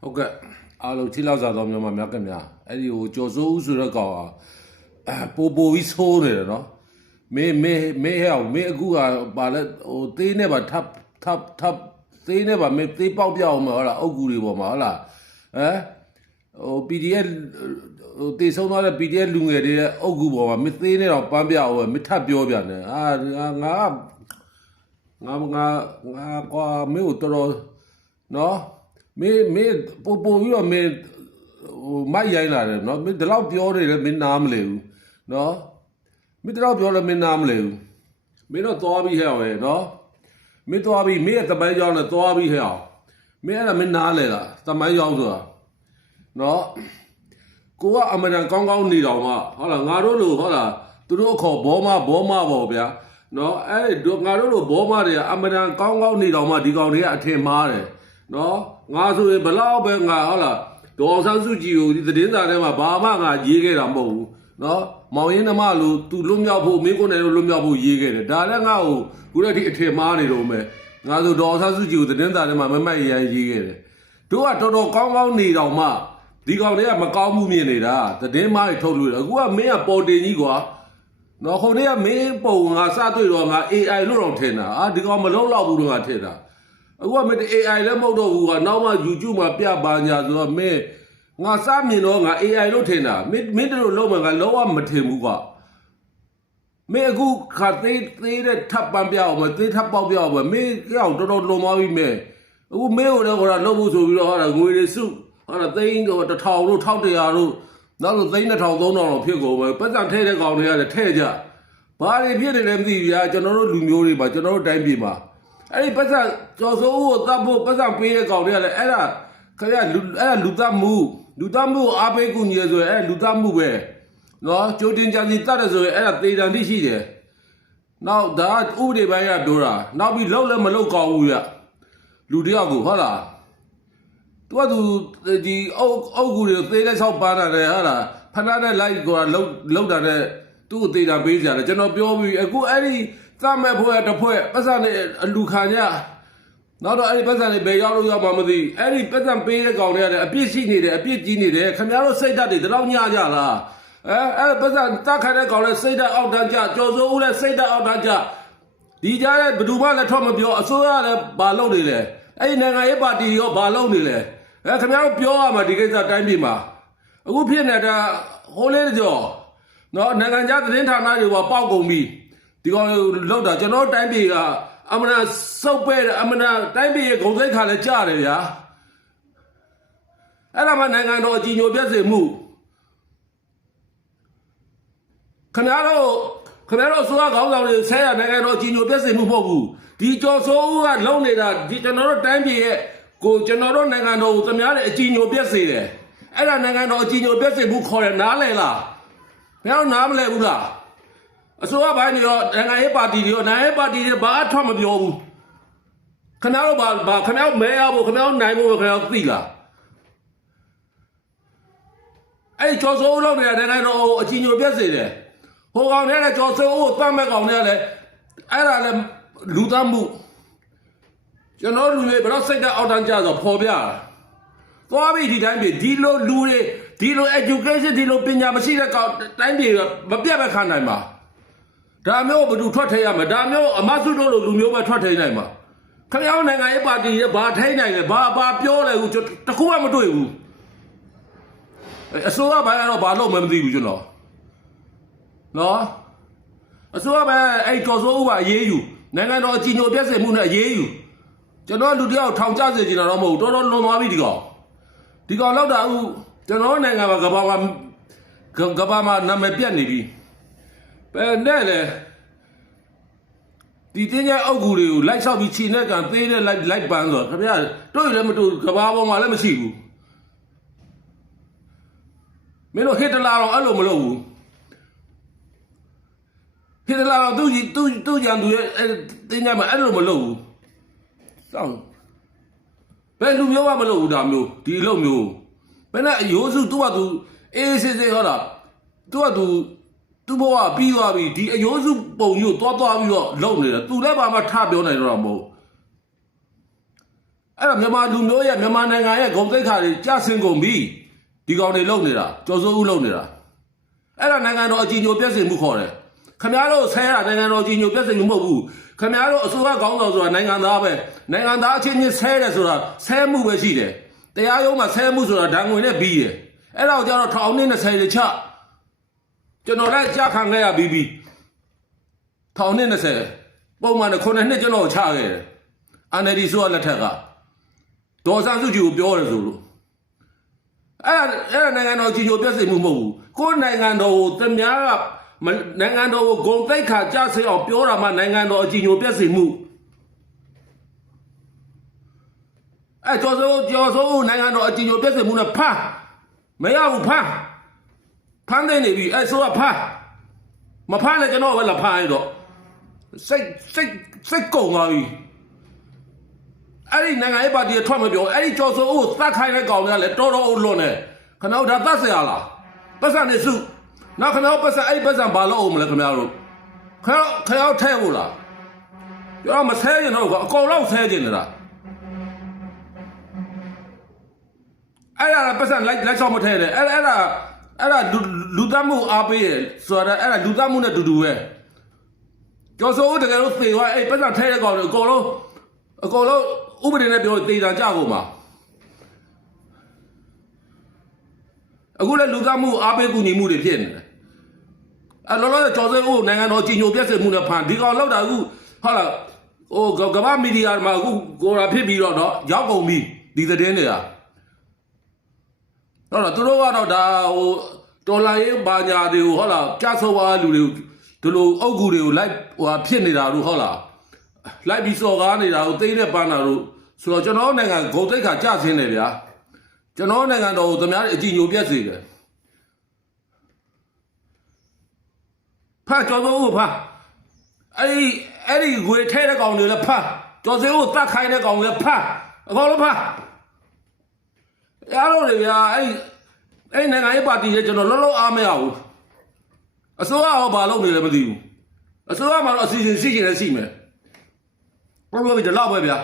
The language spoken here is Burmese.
ဟုတ်ကဲ့အားလုံးချိလောက်စားတော်များများခင်ဗျာအဲ့ဒီကိုကြော်စိုးဦးဆိုတဲ့ကောင်ပိုပြီးဆိုးနေတယ်နော်မေဟဲ့မေအခုကပါလဲဟိုသေးနဲ့ပါထပ်သေးနဲ့ပါမေသေးပေါက်ပြအောင်မဟုတ်လားအုတ်ကူတွေပေါ်မှာဟုတ်လားဟို PDF ဟိုတေဆုံးသွားတဲ့ PDF လူငယ်တွေရဲ့အုတ်ကူပေါ်မှာမေသေးနဲ့တော့ပန်းပြအောင်မေထပ်ပြောပြန်တယ်ငါကွာမေကိုတော်နော်မေပိုပြီးတော့မေဟိုမိုက်ရိုင်းလာတယ်နော်မေဒီလောက်ပြောနေတယ်မင်းနားမလဲဘူးနော်မေဒီလောက်ပြောလည်းမင်းနားမလဲဘူးမင်းတော့သွားပြီးဟဲ့အောင်နော်မင်းသွားပြီးမင်းရဲ့တမိုင်းကြောင်းနဲ့သွားပြီးဟဲ့အောင်မင်းအဲ့ဒါမင်းနားလဲလားတမိုင်းကြောင်းဆိုတာနော်ကိုကအမရန်ကောင်းနေတော်မှာဟုတ်လားငါတို့လိုဟုတ်လားသူတို့အခေါ်ဘောမပေါ့ဗျာနော်အဲ့ဒီငါတို့လိုဘောမတွေကအမရန်ကောင်းနေတော်မှာဒီကောင်တွေကအထင်မှားတယ်နော်ငါဆိုရင်ဘလောက်ပဲငါဟုတ်လားဒေါ်အောင်ဆန်းစုကြည်ကိုဒီသတင်းစာထဲမှာဘာမှငါရေးခဲ့တာမဟုတ်ဘူးနော်မောင်ရင်းနှမလို့သူလွတ်မြောက်ဖို့မင်းကိုယ်နဲ့လွတ်မြောက်ဖို့ရေးခဲ့တယ်ဒါလည်းငါ့ကိုခုတည်းအထင်မှားနေတော့မယ်ငါဆိုဒေါ်အောင်ဆန်းစုကြည်ကိုသတင်းစာထဲမှာမမတ်ရေးခဲ့တယ်တို့ကတော်တော်ကောင်းနေတော့မှဒီကောင်တွေကမကောင်းမှုမြင်နေတာသတင်းမားတွေထုတ်လို့အခုကမင်းကပေါ်တင်ကြီးကွာနော်ခုနေ့ကမင်းပုံငါစတွေ့တော့ငါ AI လို့တော့ထင်တာဒီကောင်မလုံးတော့ဘူးလို့ငါထင်တာအခုကမင်း AI လည်းမဟုတ်တော့ဘူးကွာနောက်မှ YouTube မှာပြပါညာဆိုတော့မင်းငါစမြင်တော့ငါ AI လို့ထင်တာမင်းတို့လုံးမှငါလုံးဝမထင်ဘူးကွာမင်းအခုခါသေးတဲ့ထပ်ပန်းပြအောင်မသေးထပ်ပေါက်ပြအောင်မင်းကြောက်တော်လွန်သွားပြီမင်းအခုမင်းကိုလည်းခေါ်တာလုံးဖို့ဆိုပြီးတော့ဟာငွေတွေစုဟာသိန်းတော့1000လို့1100လို့နောက်လို့သိန်း2000 3000တော့ဖြစ်ကုန်ပဲပတ်စံထဲတဲ့ကောင်တွေကလည်းထဲကြဘာတွေဖြစ်နေလဲမသိဘူးဗျာကျွန်တော်တို့လူမျိုးတွေပါကျွန်တော်တို့တိုင်းပြည်မှာအဲ့ဒီပတ်စံကျော်စိုးဦးကိုတတ်ဖို့ပတ်စံပေးတဲ့ကောင်တွေကလည်းအဲ့ဒါခင်ဗျာလူတတ်မှုအားပေးကူညီရဆိုရင်အဲ့လူတတ်မှုပဲနော်ကြိုတင်ကြံစီတတ်တယ်ဆိုရင်အဲ့ဒါသေတံတိရှိတယ်နောက်ဒါဥပဒေပိုင်းကပြောတာနောက်ပြီးလောက်လည်းမလောက်ကောင်းဘူးဗျလူတယောက်ကိုဟုတ်လားသူဒီအုတ်ကူတွေသေးတဲ့ဆောက်ပန်းတာလေဟာလားဖဏနဲ့လိုက်ကွာလောက်တာနဲ့သူ့ကိုသေးတာပေးကြတယ်ကျွန်တော်ပြောပြီးအခုအဲ့ဒီသတ်မဲ့ဖွဲ့တစ်ဖွဲ့ပတ်စံနဲ့အလူခံကြနောက်တော့အဲ့ဒီပတ်စံတွေဘယ်ရောက်လို့ရောက်မှမသိအဲ့ဒီပတ်စံပေးတဲ့ကောင်တွေကလည်းအပြစ်ရှိနေတယ်အပြစ်ကြီးနေတယ်ခင်ဗျားတို့စိတ်ဓာတ်တွေဒီလောက်ညကြလားအဲ့ပတ်စံတက်ခတ်တဲ့ကောင်လည်းစိတ်ဓာတ်အောက်တန်းကြကြော်စိုးဦးလည်းစိတ်ဓာတ်အောက်တန်းကြဒီကြားတဲ့ဘယ်သူမှလည်းထွက်မပြောအစိုးရလည်းဘာလုပ်နေလဲအဲ့ဒီနိုင်ငံရေးပါတီရောဘာလုပ်နေလဲခင်ဗျားတို့ပြောရမှာဒီကိစ္စတိုင်းပြည်မှာအခုဖြစ်နေတာဟိုလေးကြောနော်နိုင်ငံခြားသတင်းဌာနတွေကပေါက်ကုန်ပြီဒီကောင်လောက်တာကျွန်တော်တိုင်းပြည်ကအမနာစုပ်ပဲအမနာတိုင်းပြည်ရဲ့ဂုဏ်သိက္ခာလည်းကြားတယ်ဗျာအဲ့ဒါမှနိုင်ငံတော်အကြီးညိုပြည့်စုံမှုခင်ဗျားတို့ဆိုရခေါင်းဆောင်တွေဆဲရနိုင်ငံတော်အကြီးညိုပြည့်စုံမှုမဟုတ်ဘူးဒီကျော်စိုးဦးကလုံနေတာဒီကျွန်တော်တို့တိုင်းပြည်ရဲ့ကိုကျွန်တော်တို့နိုင်ငံတော်ကိုသမားတဲ့အကြီးညိုပြည့်စေတယ်အဲ့ဒါနိုင်ငံတော်အကြီးညိုပြည့်စေမှုခေါ်ရနားလဲလားဘယ်တော့နားမလဲဘူးလားအစိုးရဘိုင်းတွေရောနိုင်ငံရေးပါတီတွေရောနိုင်ငံရေးပါတီတွေဘာအထွက်မပြောဘူးခင်ဗျားတို့ဘာခင်ဗျားမဲရဖို့ခင်ဗျားနိုင်ဖို့ခင်ဗျားသိလားအဲ့ကျော်စိုးဦးလောက်နေတဲ့နိုင်ငံတော်အကြီးညိုပြည့်စေတယ်ဟိုကောင်နဲ့ကျော်စိုးဦးကိုတတ်မဲ့ကောင်နဲ့လည်းအဲ့ဒါလည်းလူသားမှုကျွန်တော်လူတွေဘယ်တော့စိတ်ဓာတ်အောက်တန်းကြဆိုပေါ်ပြသွားပြီဒီတိုင်းပြည်ဒီလိုလူတွေဒီလို education ဒီလိုပညာမရှိတဲ့ကောင်တိုင်းပြည်မပြတ်ပဲခံနိုင်မှာဒါမျိုးဘယ်သူထွက်ထိန်ရမှာဒါမျိုးအမဆုတို့လိုလူမျိုးပဲထွက်ထိန်နိုင်မှာခင်ဗျားနိုင်ငံရေးပါတီရဲ့ဘာထိန်နိုင်လဲဘာပြောလဲဘူးတခုမှမတွေ့ဘူးအစိုးရဘိုင်းကတော့ဘာလို့မှမသိဘူးကျွန်တော်နော်အစိုးရဘိုင်းအဲ့ကျော်စိုးဦးကအရေးယူနိုင်ငံတော်အကြီးညိုပြည့်စုံမှုနဲ့အရေးယူကျွန်တော်လူတယောက်ထောင်ကျစေချင်တာတော့မဟုတ်တော်လွန်သွားပြီဒီကောင်လောက်တာအခုကျွန်တော်နိုင်ငံမှာကဘာမှာနာမည်ပြတ်နေပြီပဲနဲ့လေဒီတင်းကျအုပ်ကူတွေကိုလိုက်လျှောက်ပြီးခြေနဲ့ကန်သေးတဲ့လိုက်ပန်းဆိုခင်ဗျာတို့လည်းမတို့ကဘာပေါ်မှာလည်းမရှိဘူးမင်းတို့ဟစ်တလာတော့အဲ့လိုမလုပ်ဘူးဟစ်တလာတော့သူ့ကြံသူရဲ့တင်းကျမှာအဲ့လိုမလုပ်ဘူးစောင့်ဘယ်လူမျိုးမှမလုပ်ဘူးဒါမျိုးဒီအလုပ်မျိုးဘယ်နဲ့အယိုးစုသူ့ဟာသူအေးစစ်စစ်ဟောတာသူ့ဟာသူ့ဘဝပြီးသွားပြီဒီအယိုးစုပုံကြီးကိုသွားပြီးတော့လုံနေတယ်သူလည်းဘာမှထပြောနိုင်တော့မဟုတ် အဲ့တော့မြန်မာလူမျိုးရဲ့မြန်မာနိုင်ငံရဲ့ဂုဏ်သိက္ခာတွေကြဆင်းကုန်ပြီဒီကောင်တွေလုံနေတာကျော်စိုးဦးလုံနေတာအဲ့ဒါနိုင်ငံတော်အကြီးအကျယ်ပြည့်စုံမှုခေါ်တယ်ခင်ဗျားတို့ဆဲတာနိုင်ငံတော်အကြီးအကျယ်ပြည့်စုံမှုမဟုတ်ဘူးခင်ဗျားတို့အစိုးရကောင်းဆောင်ဆိုတာနိုင်ငံသားပဲနိုင်ငံသားအချင်းချင်းဆဲတယ်ဆိုတာဆဲမှုပဲရှိတယ်တရားရုံးမှာဆဲမှုဆိုတာဒဏ်ငွေနဲ့ပြီးတယ်အဲ့ဒါကိုကျတော့1020ချကျွန်တော်လည်းကြားခံခဲ့ရပြီး1020ပုံမှန်9နှစ်ကျွန်တော်ချခဲ့တယ် NLD ဆိုရလက်ထက်ကဒေါ်ဆန်းစုကြည်ကိုပြောတယ်ဆိုလို့အဲ့ဒါနိုင်ငံတော်ကြီးချိုပြည့်စုံမှုမဟုတ်ဘူးကိုယ်နိုင်ငံတော်ကိုသမားကနိုင်ငံတော်ကိုဂုဏ်သိက္ခာကြဆင်းအောင်ပြောတာမှနိုင်ငံတော်အကြီးချိုပြည့်စုံမှုအဲ့ကျော်စိုးနိုင်ငံတော်အကြီးချိုပြည့်စုံမှုနဲ့ဖမ်းမရဘူးဖမ်းနေပြီအဲ့ဆိုကဖမ်းမဖမ်းလည်းကျွန်တော်ပဲလာဖမ်းရတော့စိတ်ကုန်သွားပြီအဲ့ဒီနိုင်ငံရေးပါတီထွက်မပြောအဲ့ဒီကျော်စိုးဦးသတ်ခိုင်းတဲ့ကောင်တွေကလည်းတော်တော်အလွန်နဲ့ခဏဒါသတ်เสียလားပတ်စံနေစုနောက်ခဏပတ်စံအဲ့ပတ်စံဘာလို့အောင်မလဲခင်ဗျားတို့ခရောက်ထဲဖို့လားကျွန်တော်မဆဲရင်တော့အကောင်လောက်ဆဲကျင်နေတာအဲ့ဒါပတ်စံလိုက်ချောက်မထဲတယ်အဲ့ဒါလူသားမှုအားပေးရဆိုတာအဲ့ဒါလူသားမှုနဲ့တူတူပဲကျော်စိုးဦးတကယ်လို့သေသွားအဲ့ပတ်စံထဲတဲ့ကောင်တွေအကောင်လုံးဥပဒေနဲ့ပြောတေးတာကြကုန်ပါအခုလည်းလူသားမှုအားပေးကူညီမှုတွေဖြစ်နေတယ်အဲ့လောလောဆယ်ကျော်စိုးဦးနိုင်ငံတော်ကြီးညိုပြည့်စုံမှုနဲ့ဖန်ဒီကောင်လောက်တာအခုဟုတ်လားကမ္ဘာမီဒီယာမှာအခုကိုရာဖြစ်ပြီးတော့ရောက်ကုန်ပြီဒီသတင်းတွေကဟုတ်လားသူတို့ကတော့ဒါတော်လာရေးဘာညာတွေကိုဟုတ်လားကြဆိုးပါလူတွေကိုဒီလိုအုပ်ကူတွေကိုလိုက်ဖြစ်နေတာတို့ဟုတ်လားလိုက်ပြီးစော်ကားနေတာကိုသိတဲ့ပန်းတာတို့ဆိုတော့ကျွန်တော်နိုင်ငံဂုဏ်သိက္ခာကျဆင်းတယ်ဗျာကျွန်တော်နိုင်ငံတော်ကိုသမားတွေအကြည်ညိုပြတ်စေတယ်ဖတ်ကျော်စိုးဦးဖတ်အဲ့ဒီငွေထဲတဲ့ကောင်တွေလည်းဖတ်ကျော်စိုးဦးတတ်ခိုင်းတဲ့ကောင်တွေလည်းဖတ်အကောင်လုံးဖတ်အားလုံးတွေဗျာအဲ့နိုင်ငံရေးပါတီတွေကျွန်တော်လုံးအားမရဘူးအစိုးရရောဘာလုပ်နေလဲမသိဘူးအစိုးရမှာတော့အစီအစဉ်ရှိချင်လည်းရှိမယ်ဘယ်လိုပဲဒီလောက်ပဲဗျာ